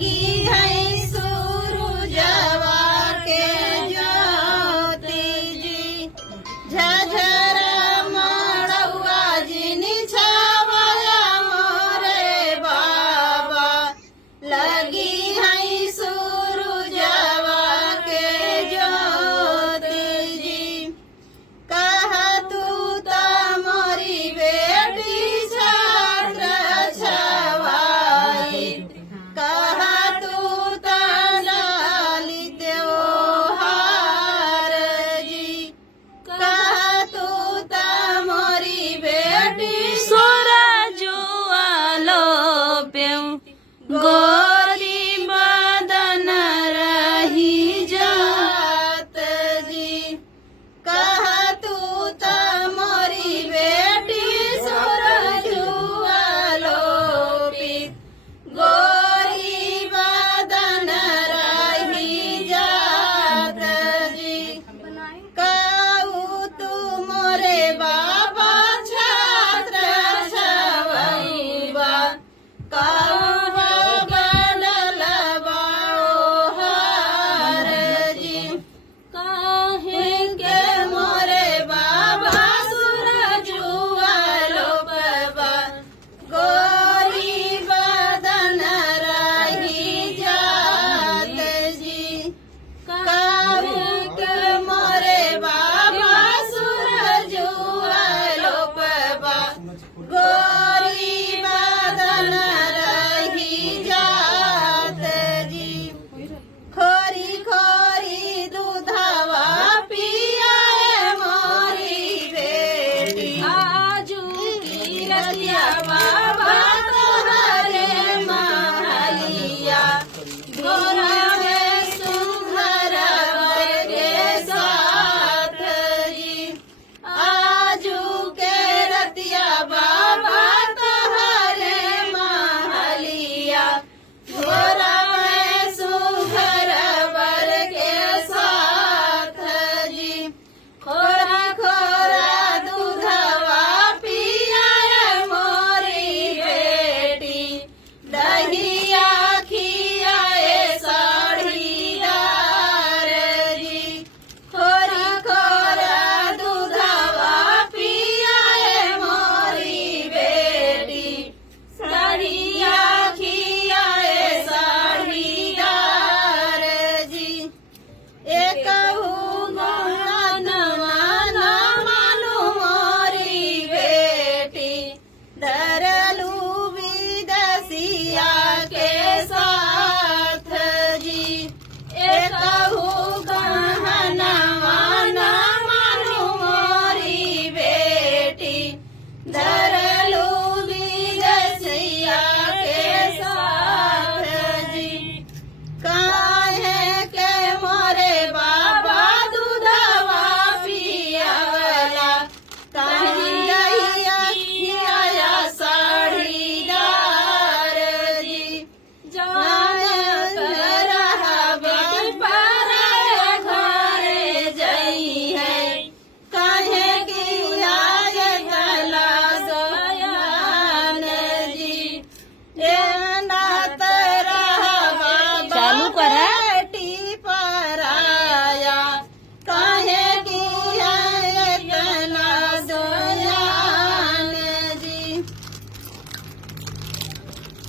लगी है सूरजवा के ज्योति जी झझरा मड़ुआ जी निछावया मोरे बाबा लगी है सूरजवा के ज्योति जी कहा तू तो मोरी बेटी छात्र छवाई कहा तू तो ललित हार जी कहा तू तो मोरी बेटी सूरजुआ लो प्यो गोरी मदन रही जात जी कहा तू तो मोरी बेटी सूरजुआ लोपित गोरी बदन रही जात जी कहू तू मोरे बाबा छात्र छवैबा कहू बनल बाओ हार जी काहे के मोरे बाबा सूरजुआ लोपबा गोरी बदन रही जात जी काहे के मोरे बाबा सूरजुआ लोपबा गोरी बदन रही जात जी खोरी खोरी दूधवा पियाए मोरी बेटी आजू की रतिया बाबा तोहरे महलिया गोरा में सुंदर वर के साथ जी आजू के रतिया बाबा तोहरे महलिया गोरा में सुंदर वर के साथ जी खोरा खोरा दूधवा पियाए मोरी बेटी दहिया खियाए साड़ीदार जी खोरा खोरा दूधवा पियाए मोरी बेटी साड़िया खियाए साड़ीदार जी एकहु गुणनवा न मानु मोरी बेटी धरलू विदसिया